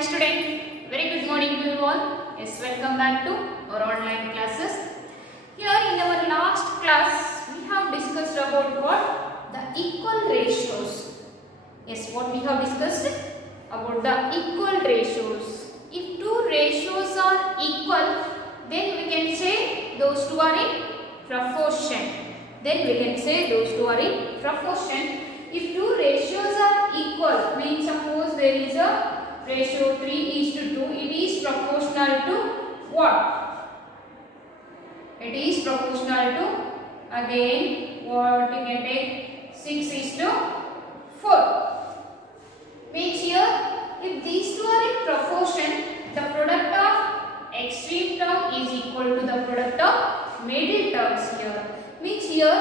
Hi student, very good morning to you all. Yes, welcome back to our online classes. Here in our last class, we have discussed about what? The equal ratios. Yes, what we have discussed? About the equal ratios. If two ratios are equal, then we can say those two are in proportion. Then we can say those two are in proportion. If two ratios are equal, means suppose there is a ratio 3:2, it is proportional to what? It is proportional to, again, what you can take, 6:4. Means here, if these two are in proportion, the product of extreme term is equal to the product of middle terms here. Means here,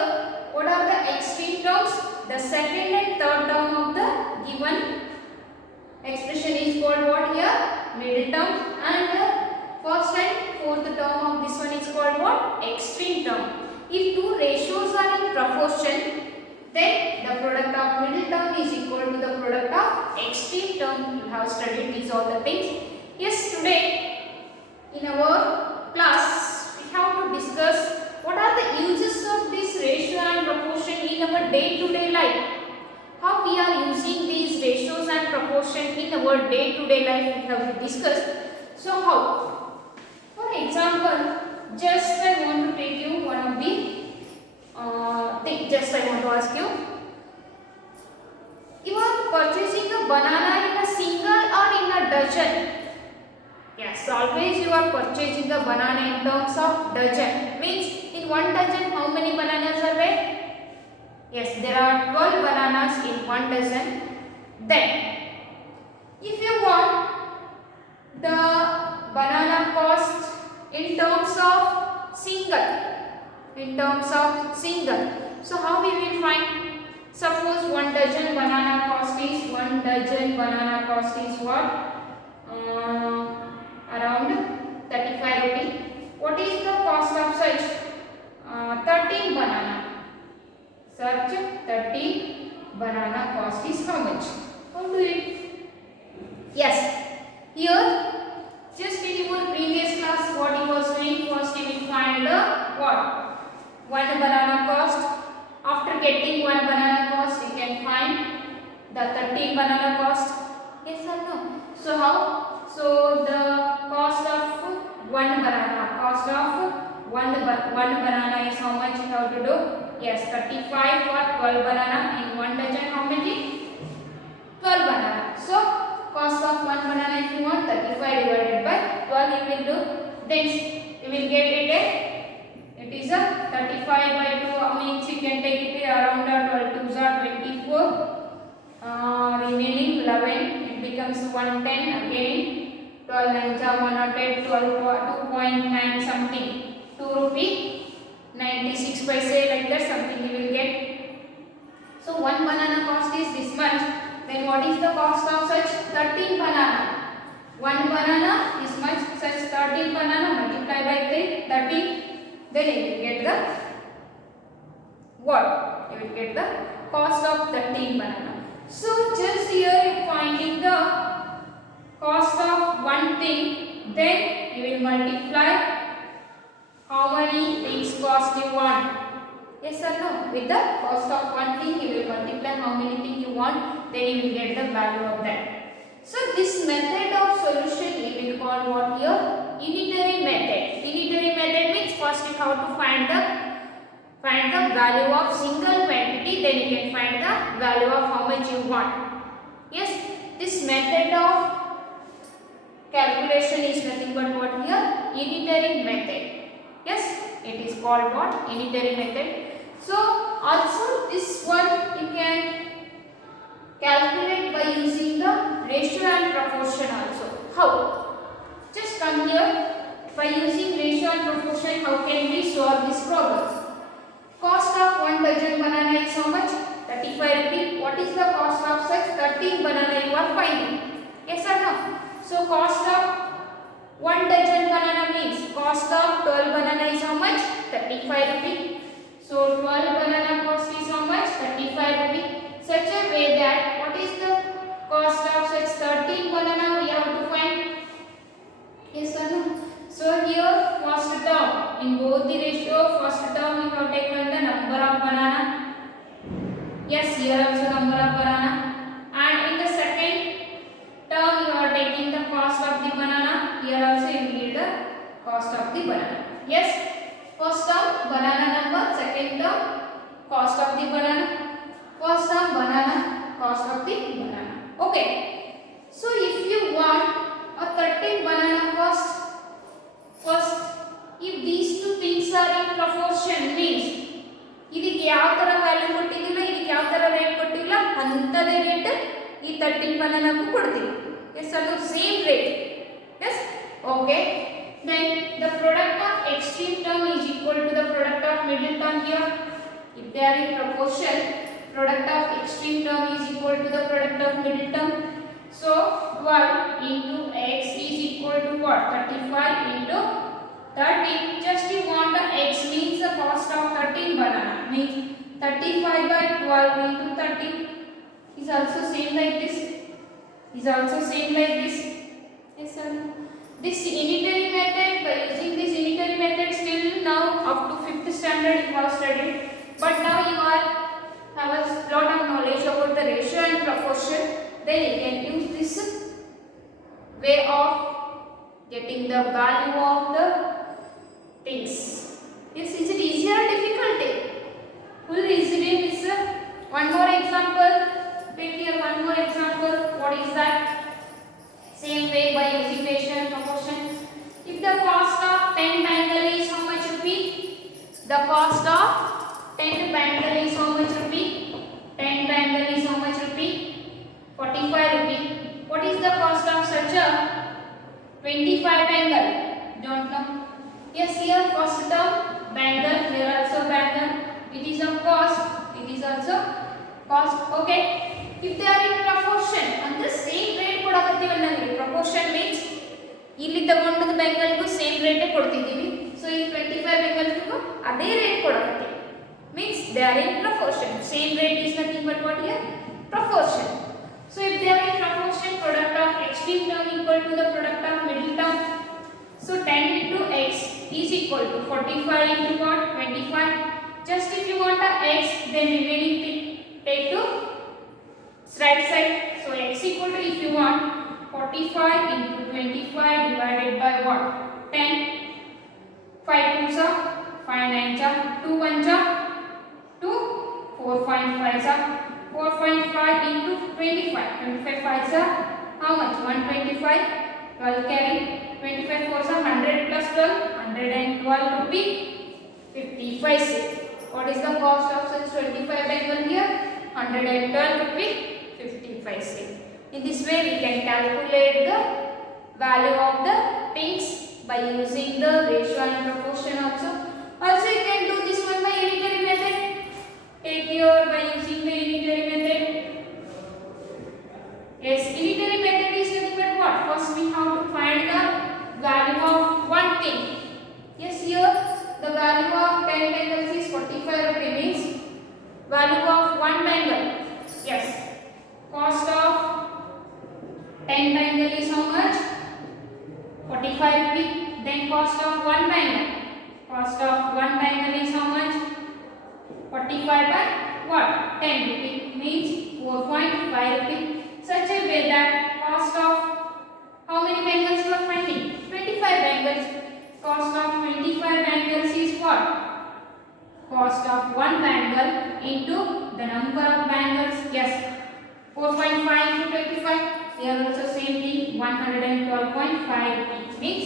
what are the extreme terms? The second and third term of the given expression is called what here? Middle term, and the first and fourth term of this one is called what? Extreme term. If two ratios are in proportion, then the product of middle term is equal to the product of extreme term. You have studied these all the things. Yes, today in our class we have to discuss what are the uses of this ratio and proportion in our day-to-day life. How we are using these ratios and proportion in our day-to-day life we have to discuss. So how? For example, just I want to take you one of the thing. Just I want to ask you. You are purchasing a banana in a single or in a dozen? Yes, always you are purchasing a banana in terms of dozen. Means in one dozen how many bananas are there? Yes, there are 12 bananas in one dozen. Then, if you want the banana cost in terms of single, so how we will find? Suppose one dozen banana cost is what? Around 35 rupees. What is the cost of such 13 banana? Search 30 banana cost is how much? How do it? Yes, here just in your previous class what you was doing, first you will find the what? One banana cost. After getting one banana cost you can find the 13 banana cost. Yes or no? So how? So the cost of one banana is how much you have to do? Yes, 35 for 12 banana. In one dozen how many? 12 banana. So cost of one banana if you want 35 divided by 12 you will do. Then you will get it is a 35 by 2 means you can take it around 12 2s are 24. Remaining 11 it becomes 110 again. 12 9s are 110, 2.9 something, 2 rupee 96 paise like that something you will get. So one banana cost is this much. Then what is the cost of such 13 banana? One banana is much, such 13 banana multiply by 13. Then you will get the what? You will get the cost of 13 banana. So just here you finding the cost of one thing. Then you will multiply how many things cost you want. Yes or no? With the cost of one thing you will multiply how many things you want, then you will get the value of that. So this method of solution we will call what here? Unitary method. Unitary method means first you have to find the value of single quantity, then you can find the value of how much you want. Yes, this method of calculation is nothing but what here? Unitary method. Yes, it is called what? Unitary method. So also this one you can calculate by using the ratio and proportion also. How? Just come here. By using ratio and proportion, how can we solve this problem? Cost of one dozen banana is how much? 35 rupees. What is the cost of such 13 banana you are finding? Yes or no? So cost of one dozen banana means cost of 12 banana is how much? 35 rupees. So 12 banana cost is how much? 35 rupees. Such a way that what is the cost of such 13 banana we have to find Okay. So if you want a 13 banana first if these two things are in proportion means ಇದಕ್ಕೆ ಯಾವ ತರ value ಕೊಟ್ಟಿದ್ದಿಲ್ಲ ಇದಕ್ಕೆ ಯಾವ ತರ rate ಕೊಟ್ಟಿಲ್ಲ ಅಂತದೇ rate ಈ 13 ಬನಾನಾಗೂ ಕೊಡ್ತೀವಿ S ಅದು same rate yes okay then the product of extreme term is equal to the product of middle term here if they are in proportion product of extreme term is equal to the product of middle term so 12 into x is equal to what 35 into 30 just you want the x means the cost of 13 banana means 35 by 12 into 30 is also same like this yes sir this unitary method by using this unitary method still now up to 5th standard you have studied but now you are have a lot of knowledge about the ratio and proportion then you can use this way of getting the value of the things. Yes, is it easy or difficult? Full easy is one more example. Take here one more example. What is that? Same way by using ratio and proportion. If the cost of 10 bangle is how much rupee? The cost of 10 bangle is how much rupee? 10 bangle is how much rupee? 45 rupee. What is the cost of such a 25 bangle? Don't know. Yes, here first term bangle, here also bangle. It is a cost. It is also cost. Okay. If they are in proportion, and the same rate ಕೊಡಕತ್ತೀವಿ ಅನ್ನಂಗಿಲ್ಲ. Proportion means ಇಲ್ಲಿ ತಗೊಂಡದ bangle ಗೂ same rate ಕೊಡ್ತಿದ್ದೀವಿ. So ಈ 25 bangle ಗೂ ಅದೇ rate ಕೊಡಕತ್ತೀವಿ. Means they are in proportion. Same rate is nothing but what here? Proportion. So if they are in proportion, product of extreme term equal to the product of middle term. So 10 into x is equal to 45 into what? 25. Just if you want a x, then remaining thing take to right side. So x equal to if you want 45 into 25 divided by what? 10. 5 2s are 5 9s are 2 1s are 2 4.5s are 4.5 into 25. 25 5s are how much? 125. 12 carry. 25 4s are 100 plus 12. 112 rupee 55 cents. What is the cost of such 25 bangle here? 112 rupee 55 cents. In this way we can calculate the value of the things by using the ratio and proportion also. Also you can do this one by unitary method. Take here by using the unitary method. Yes, unitary method is nothing but what? First we have to find the value of one thing. Yes, here the value of 10 bangles is 45 rupee means value of one bangle. Yes, cost of 10 bangle is how much? 45 rupee. Then cost of one bangle. Cost of one bangle is how much? 45 by what? 10 rupee means 4.5 rupee. Such a way that cost of how many bangles you are finding? 25 bangles. Cost of 25 bangles is what? Cost of one bangle into the number of bangles. Yes, 4.5 into 25. Here also same thing. 112.5 means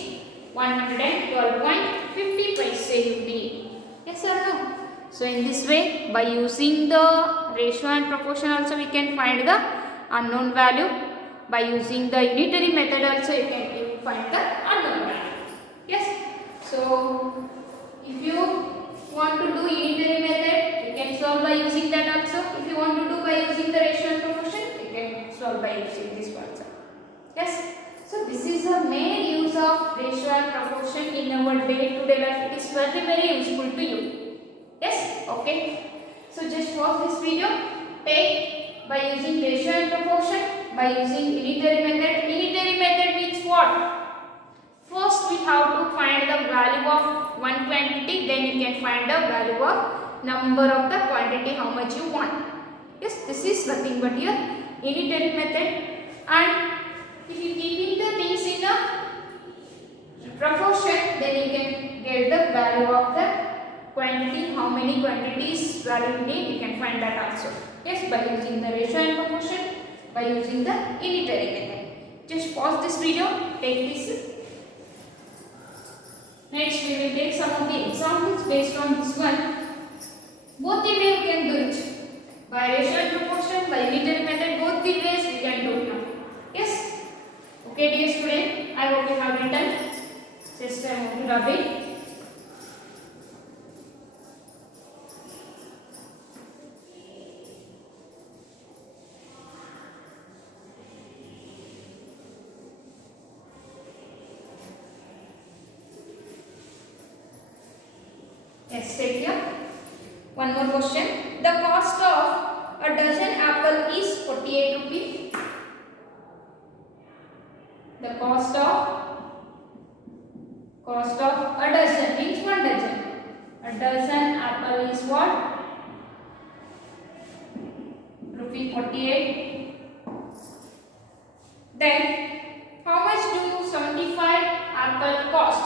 112.50 paise you need. Yes or no? So in this way, by using the ratio and proportion also we can find the unknown value. By using the unitary method also you can find the unknown value. Yes. So if you want to do unitary method, you can solve by using that also. If you want to do by using the ratio and proportion, you can solve by using this one. Yes. So this is the main use of ratio and proportion in our day-to-day life. It is very useful to you. Yes. Okay. So just pause this video. Take by using ratio and proportion, by using unitary method. Unitary method means what? First we have to find the value of one quantity, then you can find the value of number of the quantity how much you want. Yes, this is nothing but your unitary method. And if you keeping the things in a proportion, then you can get the value of the quantity, how many quantities value you need, you can find that also. Yes, by using the ratio and proportion, by by using the unitary method. Just pause this video, take this. Next we will take some of the examples based on this one. Both the way we can do it. By ratio and proportion, by unitary method, both the ways we can do it now. Yes? Okay dear student, I hope you have written. Just I want to rub it. Yes, take here. One more question. The cost of a dozen apple is 48 rupees. The cost of a dozen means one dozen. A dozen apple is what? Rupee 48. Then how much do 75 apple cost?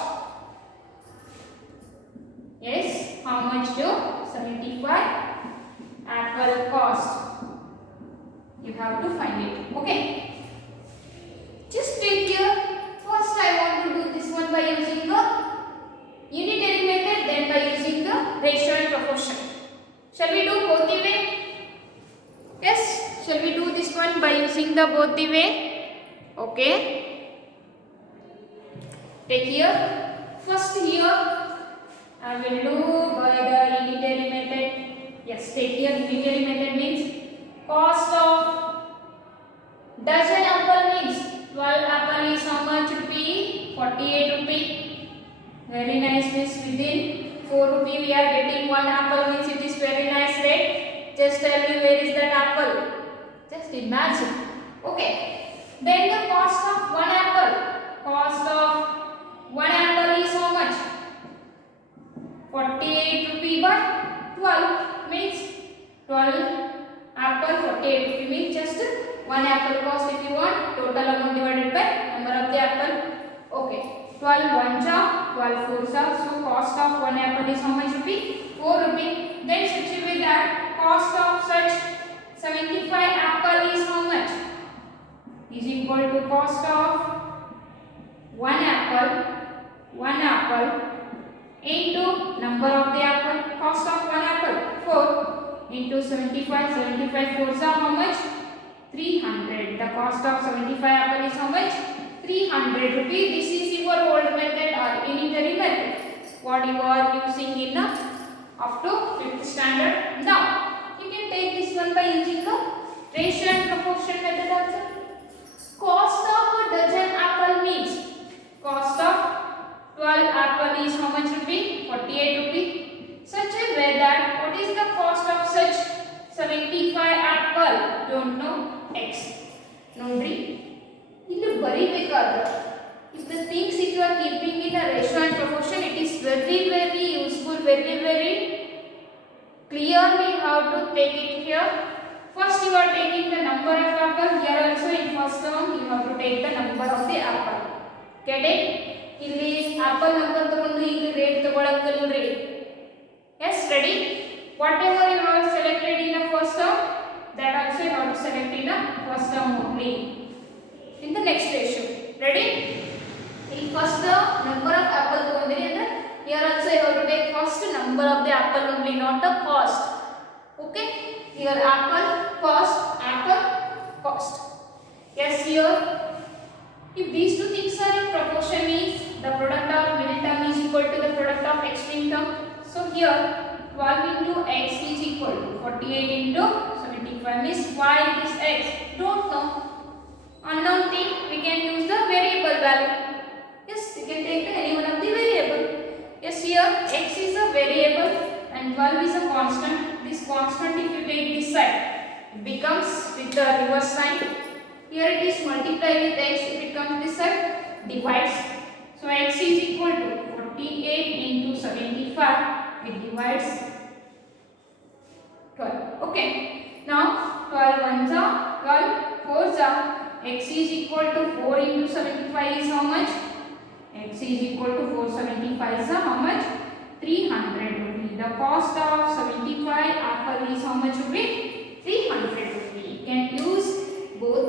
Yes, how much do 75 apple cost? You have to find it. Okay. Just take here. First I want to do this one by using the unitary method, then by using the ratio and proportion. Shall we do both the way? Yes. Shall we do this one by using the both the way? Okay. Take here. First here I will do by the unitary method. Yes, take here unitary method means cost of dozen apple means 12 apple is how much rupee? 48 rupee. Very nice miss, within 4 rupee we are getting one apple means it is very nice rate. Just tell me where is that apple? Just imagine. Okay. Then the cost of one apple. Cost of one apple is how much? 48 rupee by 12 means 12 apple 48 rupee means just one apple cost if you want, total amount divided by number of the apple. Okay, 12 ones are 12 fours are, so cost of one apple is how much rupee? 4 rupee. Then substitute with that, cost of such 75 apple is how much? Is equal to cost of one apple into number of the apple. Cost of one apple 4 into 75. 75 fours are how much? 300. The cost of 75 apple is how much? 300 rupees. This is your old method or unitary method. What you are using in up to 5th standard. Now you can take this one by using the ratio and proportion method also. Cost of a dozen apple means cost of 12 apple is how much rupee? 48 rupee. Such a way that what is the cost of such 75 apple? Don't know. X. Nodri. ಇಲ್ಲಿ ಬರಿಬೇಕಾದ್ರೆ if the things if you are keeping in a ratio and proportion, it is very useful, very clearly how to take it here. First you are taking the number of apple. Here also in first term you have to take the number of the apple. Get it? ಇಲ್ಲಿ apple number ತಗೊಂಡು ಇಲ್ಲಿ rate ತಗೊಳ್ಳೋಕೆ ಕಲ್ರಿ. Yes, ready? Whatever you have selected in the first term, that also you have to select in the first term only. In the next ratio. Ready? In first the number of apple ತಗೊಂಡ್ರಿ ಅಂದ್ರೆ here also you have to take first number of the apple only, not the cost. Okay? Here apple cost. Yes, here if these two things are in proportion means the product of middle term is equal to the product of extreme term. So here 12 into x is equal to 48 into 75 means why this x? Don't know. Unknown thing, we can use the variable value. Yes, you can take any one of the variable. Yes, here x is a variable and 12 is a constant. This constant if you take this side, it becomes with the reverse sign. Here it is multiply with x, if it comes this side, divides. So x is equal to 48 into 75, it divides 12. Okay. Now 12 ones are 12 fours are, x is equal to 4 into 75 is how much? X is equal to 475 is how much? 300 rupee. The cost of 75 apple is how much rupee? 300 rupee. You can use both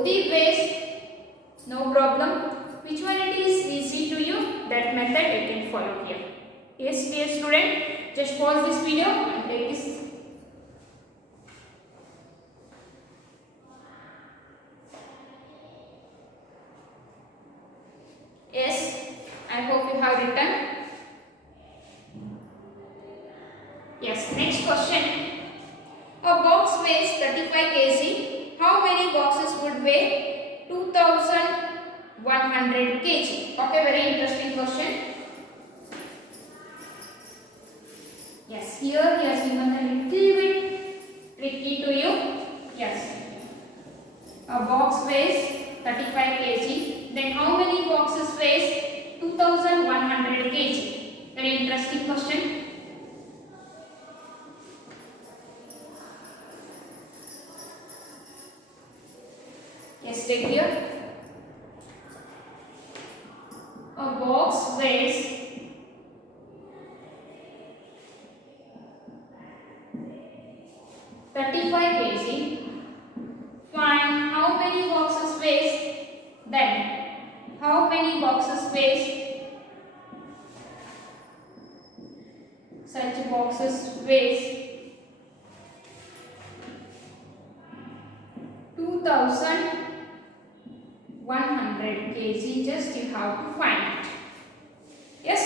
student, just pause this video and take this. Yes, I hope you have written. Yes, next question. A box weighs 35 kg. How many boxes would weigh 2100 kg? Okay, very interesting question. Yes, here he has given a little bit tricky to you. Yes, a box weighs 35 kg. Then how many boxes weighs 2100 kg? Very interesting question. Yes, take here. A box weighs 35 kg. Find how many boxes weighs. Then how many boxes weighs such boxes weighs 2100 kg. Just you have to find it. Yes,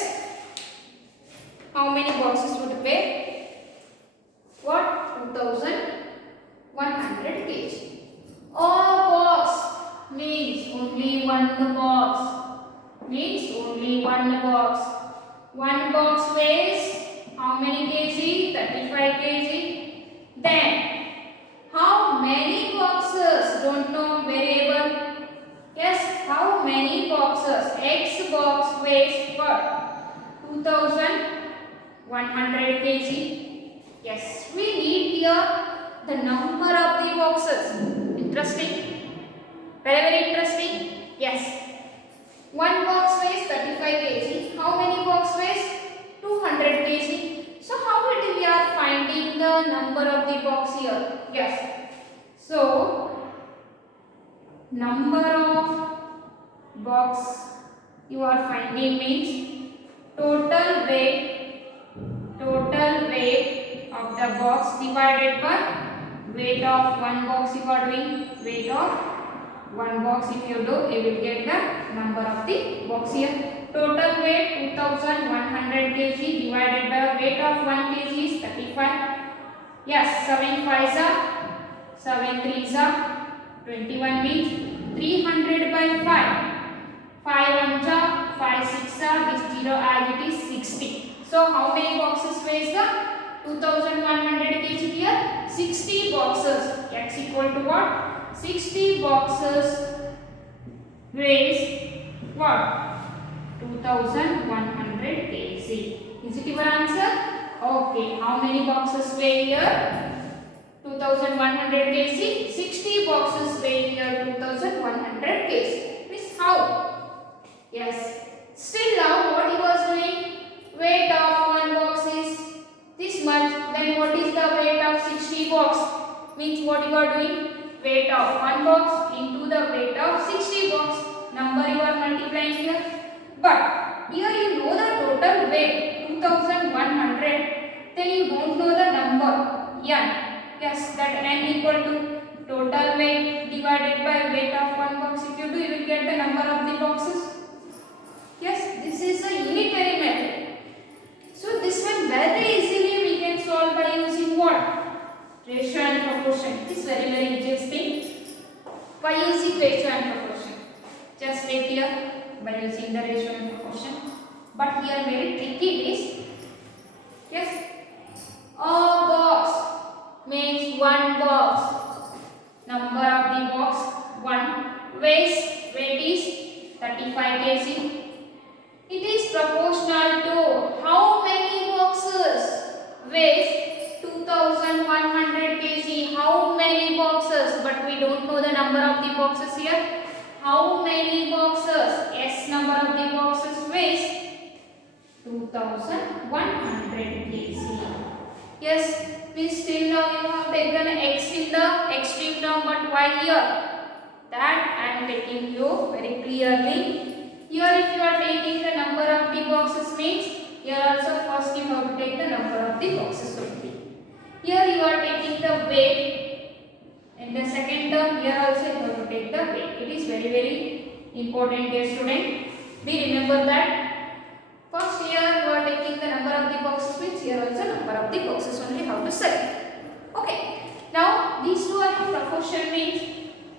how many boxes would weigh what? 2100 kg. A box means only one box. Means only one box. One box weighs how many kg? 35 kg. Then how many boxes? Don't know variable. Yes, how many boxes? X box weighs what? 2100 kg. Yes, we need here the number of the boxes. Interesting. Very interesting. Yes. One box weighs 35 kg. How many box weighs? 200 kg. So how we are finding the number of the box here? Yes. So number of box you are finding means total weight of the box divided by weight of one box. You are doing weight of one box. If you do, you will get the number of the box here. Total weight 2100 kg divided by weight of 1 kg is 35. Yes, 7 5s are 7 3s are 21 means 300 by 5. 5 1s are 5 6s are this 0 as it is 60. So how many boxes weighs the 2100 kg here? 60 boxes. X equal to what? 60 boxes weighs what? 2100 kg. Is it your answer? Okay. How many boxes weigh here? 2100 kg. 60 boxes weigh here 2100 kg. Miss, how? Yes. Still now what he was doing? Weight of one box is this much. Then what is the weight of 60 box? Means what you are doing? Weight of one box into the weight of 60 box. Number you are multiplying here. But here you know the total weight 2100. Then you don't know the number n. Yes, that n equal to total weight divided by weight of one box. If you do, you will get the number of the boxes. Yes, this is a unitary method. So this one very easily we can solve by using what? Ratio and proportion. It is very interesting. By using ratio and proportion. Just wait here by using the ratio and proportion. But here very tricky is, yes, a box means one box. Number of the box 1. Weight is 35 kg. It is proportional to how many boxes weighs 2100 kg. How many boxes? But we don't know the number of the boxes here. How many boxes? S number of the boxes weighs 2100 kg. Yes, please still now you have taken x in the extreme term, but why here? That I am taking you very clearly. Here if you are taking the number of the boxes means Here also first you have to take the number of the boxes only. Here you are taking the weight. In the second term, here also you have to take the weight. It is very very important, dear student. We remember that. First here you are taking the number of the boxes, which here also number of the boxes only how to select. Okay. Now these two are in proportion, means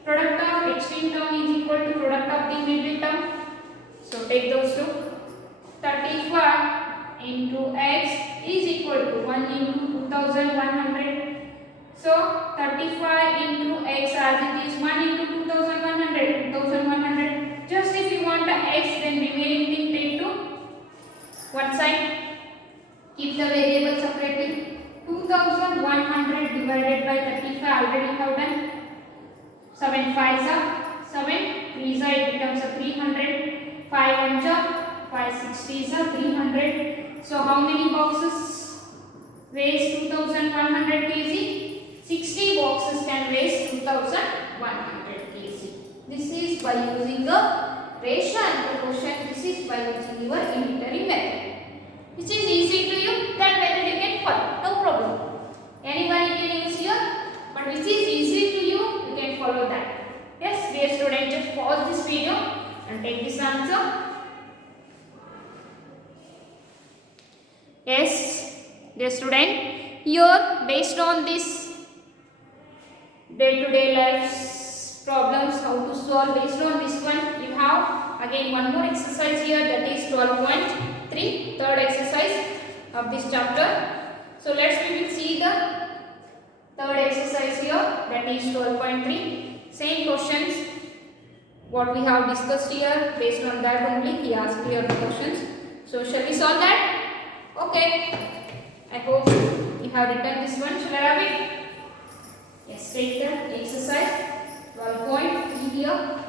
product of extreme term is equal to product of the middle term. So take those two. 35 into x is equal to 1 into 2100. So 35 into x as it is 1 into 2100. 2100. Just if you want the x, then remaining thing take to one side. Keep the variable separately. 2100 divided by 35 already have done. 7 5s are 7, 3s are it becomes a 300. 5 1s are 5 60s are 300. So how many boxes weighs 2100 kg? 60 boxes can weigh 2100 kg. This is by using the ratio and proportion. This is by using your unitary method. Which is easy to you, that method you can follow, no problem. Anybody can use here, but which is easy to you, you can follow that. Yes, dear student, just pause this video and take this answer. Yes, dear student, here based on this day-to-day life problems, how to solve based on this one, you have again one more exercise here, that is 12.3, third exercise of this chapter. So we will see the third exercise here, that is 12.3. Same questions what we have discussed here, based on that only he asked here the questions. So shall we solve that? Okay, I hope you have written this one. Shall I have it? Yes, take the exercise 12.3 here.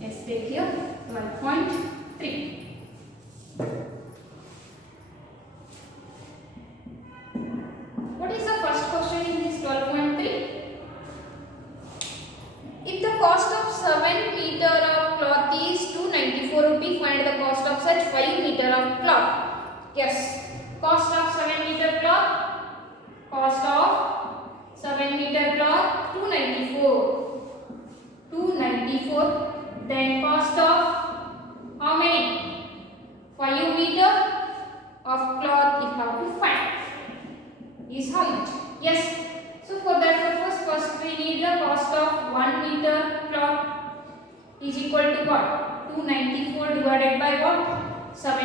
Yes, take here 12.3. What is the first question in this 12.3? If the cost of 7 meter of cloth is 294 rupee, find the cost of such 5 meter of cloth. Yes, cost of 7 meter cloth. Cost of 7 meter cloth 294. 294. Then cost of how many? 5 meter of cloth you have to find. Is how much? Yes. So for that purpose, first we need the cost of 1 meter cloth is equal to what? 294 divided by what? 7.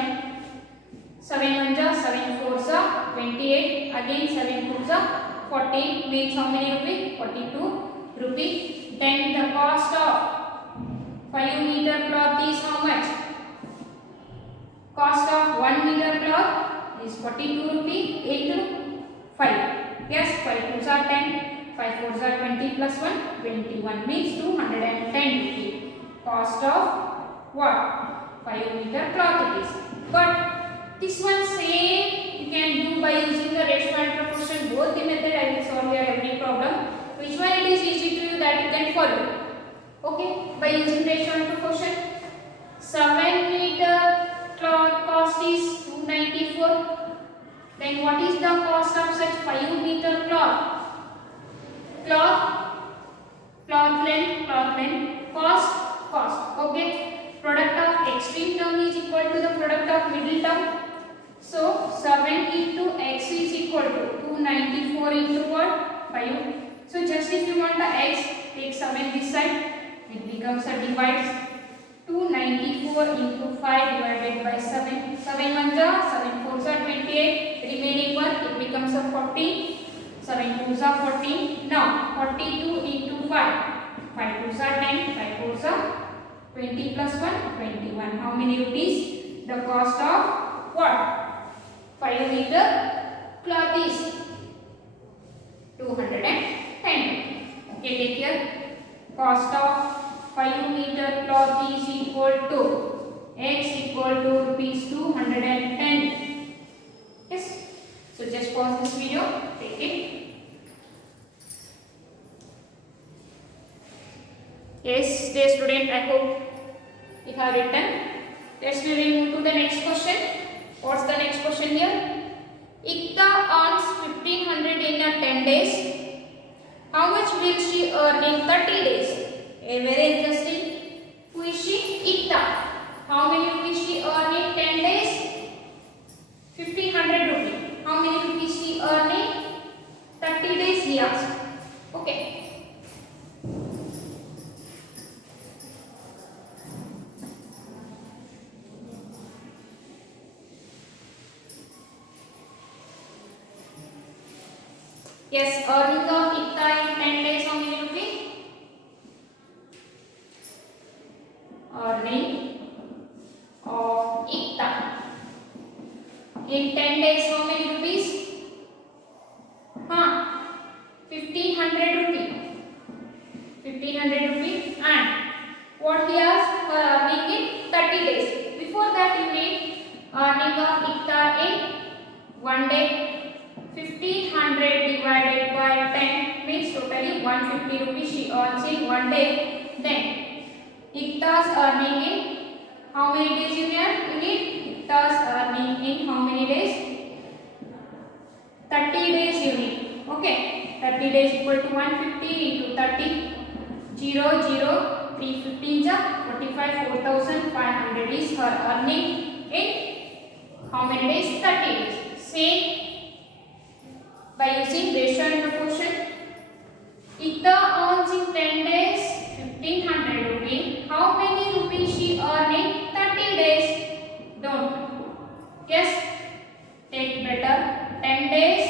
7 1s are 7 4s are 28. Again 7 2s are 40. Means how many rupee? 42 rupee. Then the cost of 5 meter cloth is how much? Cost of 1 meter cloth is 42 rupee into 5. Yes, 5 2s are 10, 5 4s are 20 plus 1, 21 means 210 rupee. Cost of what? 5 meter cloth it is. But this one same you can do by using the ratio and proportion. Both the method I will solve your every problem. Which one it is easy to you, that you can follow. Okay, by using ratio and proportion. 7 meter cloth cost is 294. Then what is the cost of such 5 meter cloth? Cloth length, cost. Okay, product of extreme term is equal to the product of middle term. So 7 into x is equal to 294 into what? 5. So just if you want the x, take 7 this side. It becomes a divide. 294 into 5 divided by 7. 7 1s are 7 4s are 28. Remaining one, it becomes a 14. 7 2s are 14. Now 42 into 5. 5 2s are 10. 5 4s are 20 plus 1, 21. How many rupees? The cost of what? 5 meter cloth is 210. Okay, take here. Cost of 5 meter cloth is equal to x equal to rupees 210. Yes. So just pause this video. Take it. Yes, dear student, I hope you have written. Let's move to the next question. What's the next question here? Ikta earns 1500 in 10 days. How much will she earn in 30 days? A very interesting. Who is she? Ikta. How many rupees she earn in 10 days? 1500 rupees. How many rupees she earn in 30 days? He asked. Okay. Yes, earning of Ikta in 10 days, how many rupees? Earning of Ikta in 10 days, how many rupees? 1500 rupees. 1500 rupees. And what he asked for earning in 30 days. Before that, he made earning of Ikta in 1 day. 1500 divided by 10 means totally 150 rupees she earns in 1 day. Then Ikta's earning in how many days you need? Ikta's earning in how many days? 30 days you need. Okay. 30 days equal to 150 into 30. 0, 0, 3, 15, 45, 4500 is her earning in how many days? 30 days. Same. By using ratio and proportion, Ikta earns in 10 days 1500 rupees. How many rupees she earn in 30 days? Don't. Yes. Take better. 10 days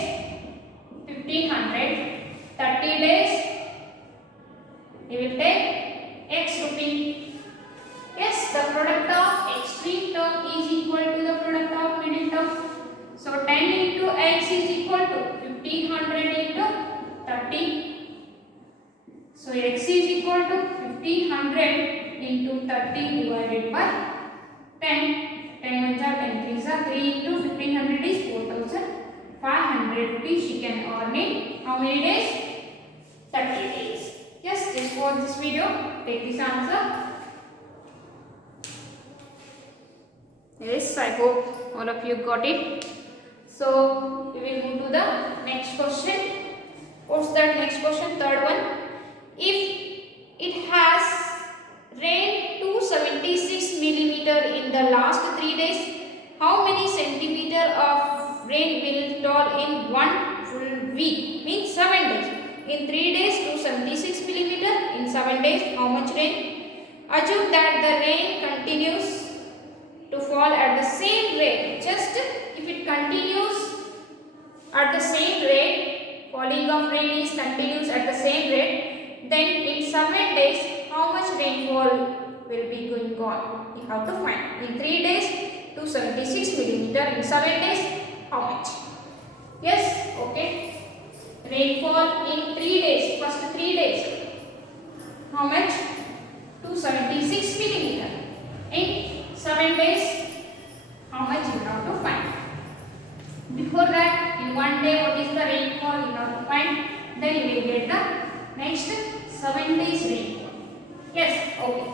1500. 30 days we will take x rupee. Yes, the product of extreme term is equal to the product of middle term. So 10 into x is equal to 1500 into 30. So x is equal to 1500 into 30 divided by 10. 10 1 10 3 3 into 1500 is 4500 rupees she can earn in how many days? 30 days. Yes, just for this video, take this answer. Yes, I hope all of you got it. So we will move to the next question. What's that next question? Third one. If it has rained 276 millimeter in the last 3 days, how many centimeter of rain will fall in one full week? Means 7 days. In 3 days 276 millimeter. In 7 days how much rain? Assume that the rain continues to fall at the same rate. Just if it continues at the same rate, falling of rain is continuous at the same rate, then in 7 days how much rainfall will be going on? You have to find. In 3 days 276 millimeter. In 7 days how much? Yes, okay. Rainfall in 3 days, first 3 days. How much? 276 millimeter. In 7 days, how much you have to find? Before that, in 1 day, what is the rainfall you have to find? Then you will get the next 7 days rainfall. Yes, okay.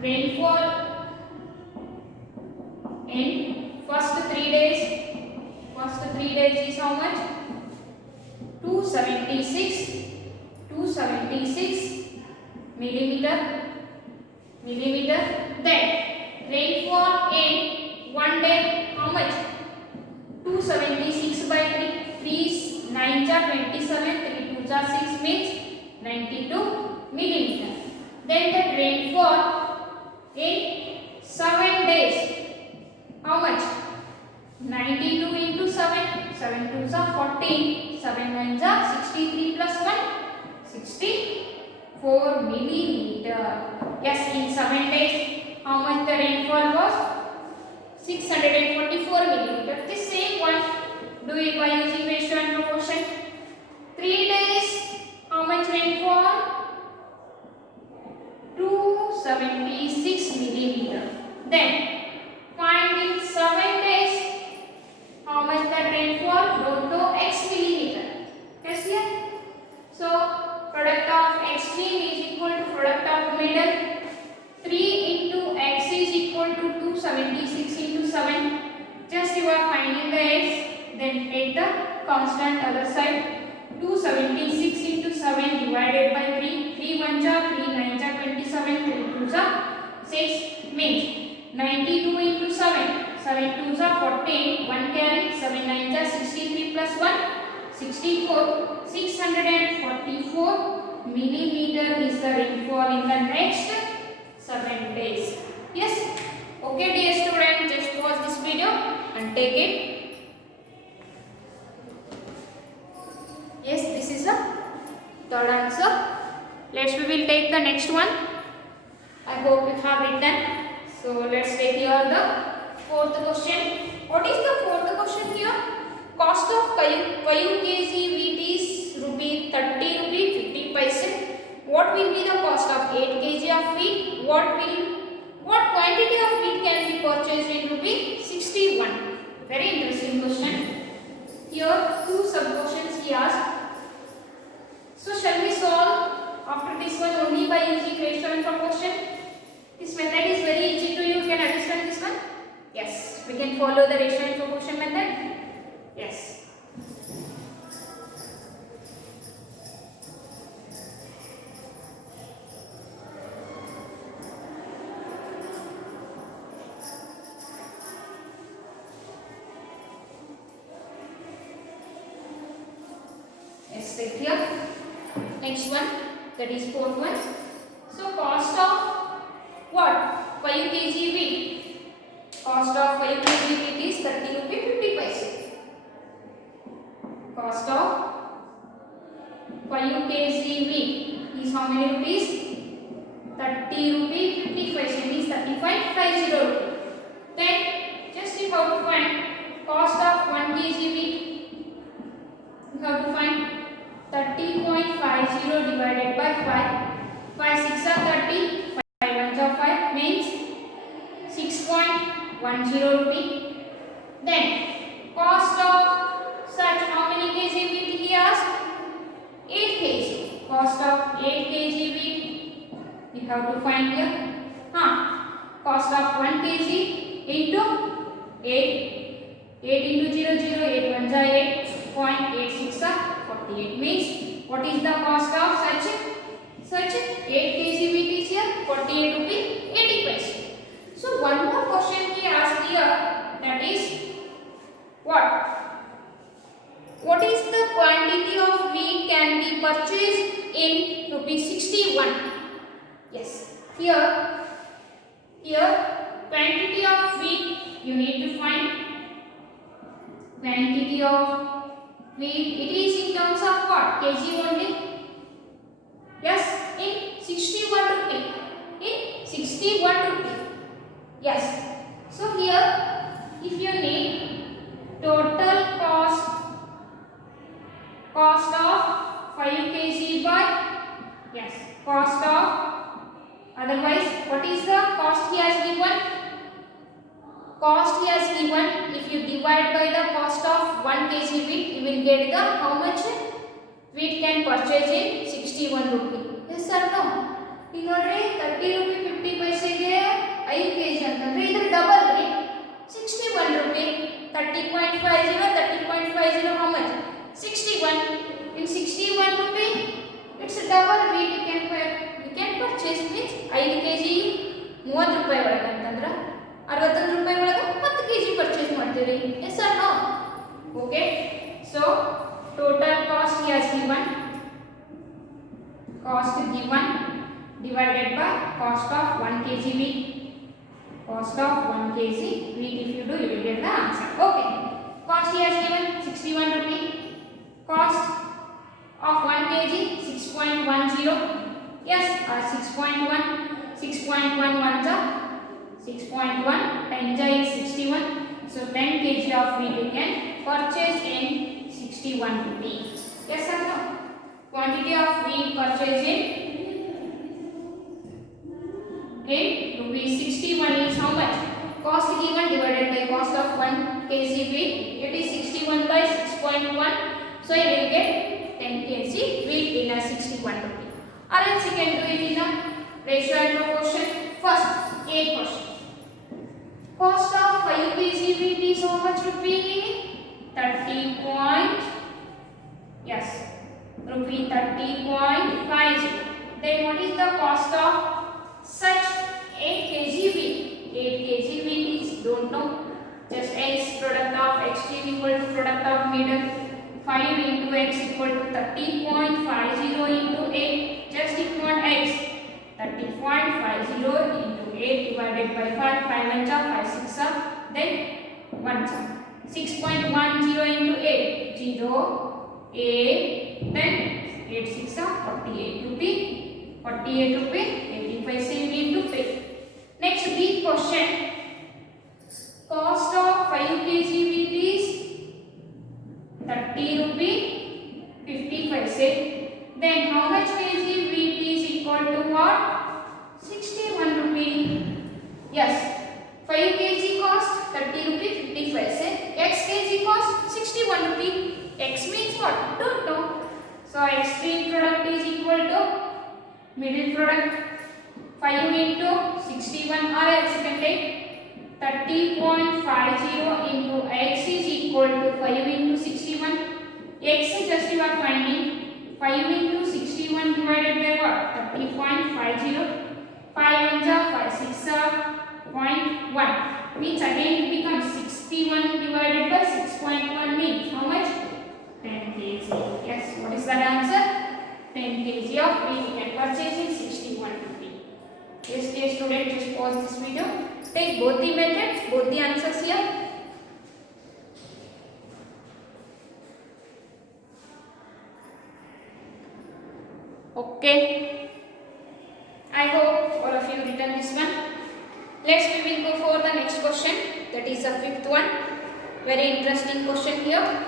Rainfall in first 3 days. First 3 days is how much? 276 millimeter. Then rainfall in 1 day how much? 276 by 3. 3 is 9 are 27. 3 2 are 6 means 92 millimeter. Then the rainfall in 7 days how much? 92 into 7. 7 2s are 14. 7 1s are 63 plus 1. 64 millimeter. Yes, in 7 days, how much the rainfall was? 644 millimeter. The same one, do it by using ratio and proportion. Then find in 7 days how much the rainfall, don't know, x millimeter. Yes, here. So product of extreme is equal to product of middle. 3 into x is equal to 276 into 7. Just you are finding the x, then take the constant other side. 276 into 7 divided by 3. 3 1 ja, 3 9 ja, 27, 3 2 ja, 6 means 92 into 7. 7 2 ja, 14, 1 carry, 7 9 ja, 63 plus 1, 64. 644 millimeter is the rainfall in the next 7 days. Yes. Okay, dear student, just pause this video and take it. Yes, this is the third answer. Let's we will take the next one. I hope you have written. So let's take here the fourth question. What is the fourth question here? Cost of 5 kg wheat is rupee 30 rupee 50 paise. What will be the cost of 8 kg of wheat? What quantity of wheat can be purchased in rupee 61? Very interesting question. Here two sub questions he asked. So shall we solve after this one only by using ratio and proportion? This method is very easy to you. You can understand this one? Yes. We can follow the ratio and proportion method. Yes. Yes, take here. Next one, that is fourth one. So cost of what? 5 kg wheat. Cost of 5 kg wheat is 30 rupee 50 paise. Cost of 5 kg wheat is how many rupees? 30 rupee 50 paise means 35.50 rupee. Then just you have to find cost of 1 kg wheat. You have to find 30.50 divided by 5. 5 6 are 30. 5 1 are 5 means 6.10 rupee. Then cost of such how many kg wheat he asked? 8 kg. Cost of 8 kg wheat you have to find here. Cost of 1 kg into 8. 8 into 0 0 8 1 are 8.86 are 48 means what is the cost of such 8 kg wheat is here 48 rupee 80 paise. So one more question he asked here, that is what is the quantity of wheat can be purchased in rupees 61? Yes, here quantity of wheat you need to find. Quantity of wheat, it is in terms of what? Kg only. Yes, in 61 rupee. In 61 rupee. Yes. So here if you need total cost of 5 kg by, yes, cost of, otherwise what is the cost he has given? Cost he has given, if you divide by the cost of 1 kg wheat, you will get the how much wheat can purchase in 61 rupee. Yes or no? You know, 30 rupee 50 paise ge 5 kg antandre idu double rate 61 rupee. 30.50 30.50 how much? 61. In 61 rupee it's a double wheat you can purchase means 5 kg 30 ರೂಪಾಯಿ ಒಳಗೆ ಅಂತಂದ್ರೆ 61 ರೂಪಾಯಿ ಒಳಗೆ 10 kg purchase ಮಾಡ್ತೀರಿ. Yes or no? Okay. So total cost he has given, cost given divided by cost of 1 kg wheat. Cost of 1 kg wheat, if you do you will get the answer. Okay. Cost he has given 61 rupee. Cost of 1 kg 6.10. Yes, 6.1. 6.11 ja 6.1 10 ja is 61. So 10 kg of wheat you can purchase in 61 rupee. Yes or no? Quantity of wheat purchased in rupees 61 is how much? cost given divided by cost of 1 kg wheat. It is 61 by 6.1. So I will get 10 kg wheat in a 61 rupee. Or else you can do it in a ratio and proportion. First, A question. Cost of 5 kg wheat is how much rupee? 30 point. Yes, rupee 30.50. Then what is the cost of such 8 kg wheat? 8 kg wheat is, don't know, just x product of x cube equal to product of middle. 5 into x equal to 30.50 into 8. Just if you want x, 30.50 into 8 divided by 5. 5 1 5 6 then 1 6.10 into 8. 0 8 then 8 6 48 rupee. 48 rupee 80 paise we need to pay. Next, B question. Cost of 5 kg wheat is 30 rupee 50 paise. Then how much kg wheat is equal to what? 61 rupee. Yes, 5 kg cost 30 rupee 50 paise. X kg cost 61 rupee. X means what? Don't know. So extreme product is equal to middle product. 5 into 61, or else you can take 30.50 into x is equal to 5 into 61. X just you are finding. 5 into 61 divided by what? 30.50. 5 1 5 6 0.1 means again it becomes 61 divided by 6.1 means how much? 10 kg. Yes, what is that answer? 10 kg of wheat we can purchase in 61 rupee. Yes, dear student, just pause this video. Take both the methods, both the answers here. Okay. I hope all of you written this one. Let's we will go for the next question. That is the fifth one. Very interesting question here.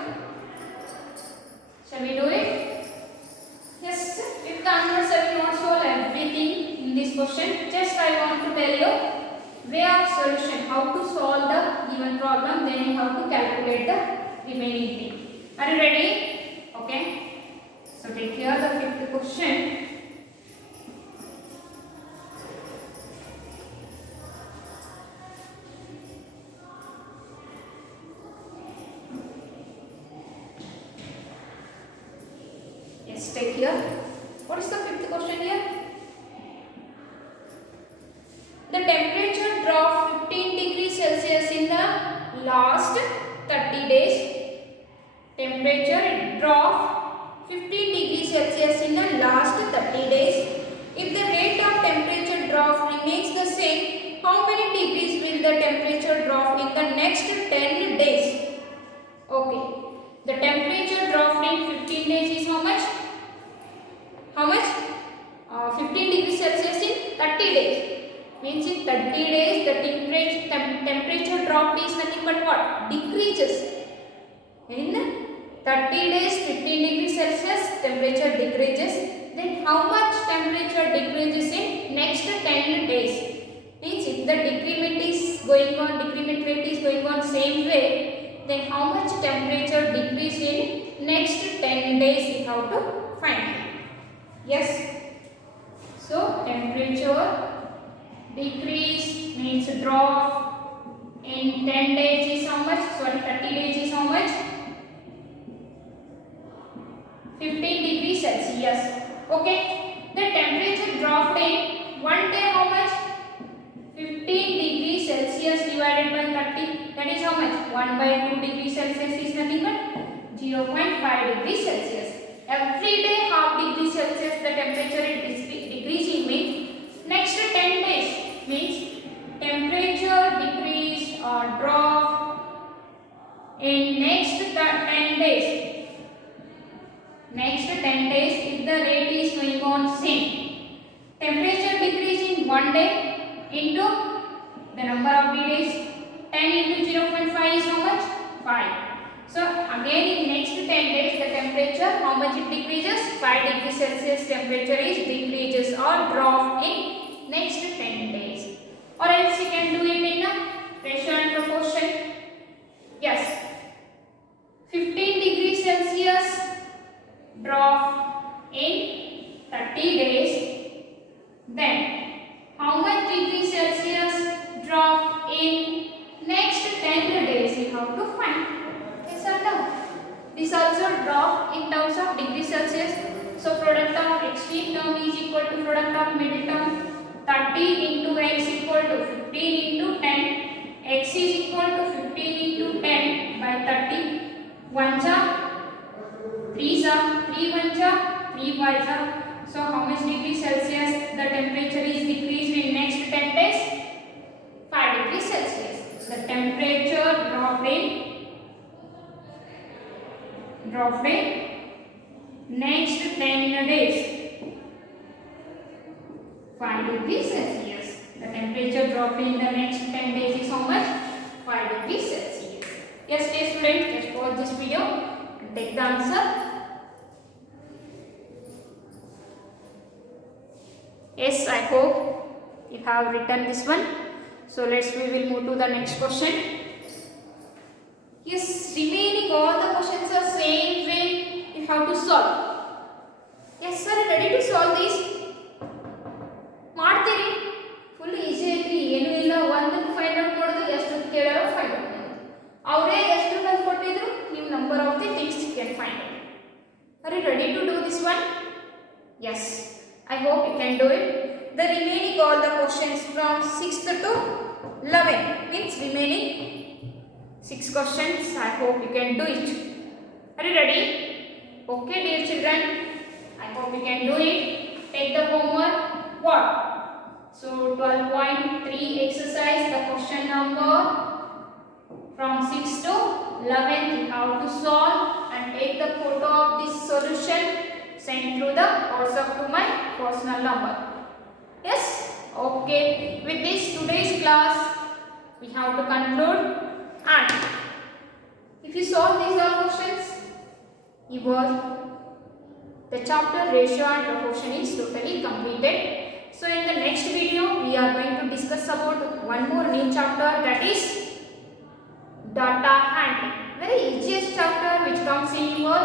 Shall we do it? Yes. If the answers I will not solve everything in this question. Just I want to tell you way of solution. How to solve the given problem. Then you have to calculate the remaining thing. Are you ready? Okay. So take here the fifth question. Take here. What is the fifth question here? The temperature dropped 15 degrees Celsius in the last 30 days. Temperature dropped 15 degrees Celsius in the last 30 days. If the rate of temperature drop remains the same, how many degrees will the temperature drop in the next 10 days? Okay. The temperature dropped in 15 days is how much? How much? 15 degrees Celsius in 30 days. Means in 30 days the temperature drop is nothing but what? Decreases. In 30 days 15 degrees Celsius temperature decreases. Then how much temperature decreases in next 10 days? Means if the decrement is going on, decrement rate is going on same way, then how much temperature decrease in next 10 days we have to find. Yes. So temperature decrease means drop in 10 days is how much? Sorry, 30 days is how much? 15 degrees Celsius. Okay. The temperature dropped in 1 day how much? 15 degrees Celsius divided by 30. That is how much? 1 by 2 degrees Celsius is nothing but 0.5 degrees Celsius. Every day half degree Celsius the temperature is decreasing means next 10 days means temperature decrease or drop in next 10 days. Next 10 days if the rate is going on same. Temperature decrease in 1 day into the number of days. 10 into 0.5 is how much? 5. So again in next 10 days the temperature how much it decreases? 5 degrees Celsius temperature is decreases or drop in next 10 days. Or else you can do it in a ratio and proportion? Yes. 15 degrees Celsius drop in 30 days. Then how much degree Celsius drop in next 10 days? You have to find. Yes or no? This also drop in terms of degree Celsius. So product of extreme term is equal to product of middle term. 30 into x equal to 15 into 10. X is equal to 15 into 10 by 30. 1 ja, 3 ja, 3 1 ja, 3 5 ja. So how much degree Celsius the temperature is decreased in next 10 days? 5 degrees Celsius. The temperature dropped in next 10 days. 5 degrees Celsius. The temperature dropped in the next 10 days is how much? 5 degrees Celsius. Yes, dear students, just pause this video and take the answer. Yes, I hope you have written this one. So we will move to the next question. Yes, remaining all the questions are same way you have to solve. Yes, sir, ready to solve this? ಮಾಡ್ತೀರಿ full easy ಐತ್ರಿ, ಏನೂ ಇಲ್ಲ. ಒಂದಕ್ಕೆ find out ಮಾಡೋದು, ಎಷ್ಟು ಕೇಳೋ find out ಮಾಡೋದು. ಅವರೇ ಎಷ್ಟು ಬಂದು ಕೊಟ್ಟಿದ್ರು, ನೀವು number of the things you can find out. Are you ready to do this one? Yes, I hope you can do it. The remaining all the questions from 6th to 11 means remaining 6 questions. I hope you can do it. Are you ready? Okay, dear children, I hope you can do it. Take the homework. What? So 12.3 exercise, the question number from 6 to 11 you have to solve and take the photo of this solution, send through the WhatsApp to my personal number. Yes? Okay. With this today's class we have to conclude, and if you solve these all questions, the chapter ratio and proportion is totally completed. So in the next video we are going to discuss about one more new chapter, that is data handling. Very easiest chapter which comes in your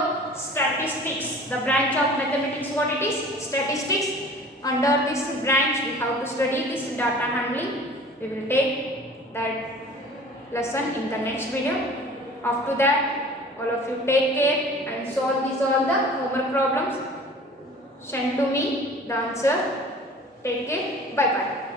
statistics, the branch of mathematics. What it is? Statistics. Under this branch we have to study this data handling. We will take that lesson in the next video. After that, all of you take care and solve these all the homework problems. Send to me the answer. Take care. Bye bye.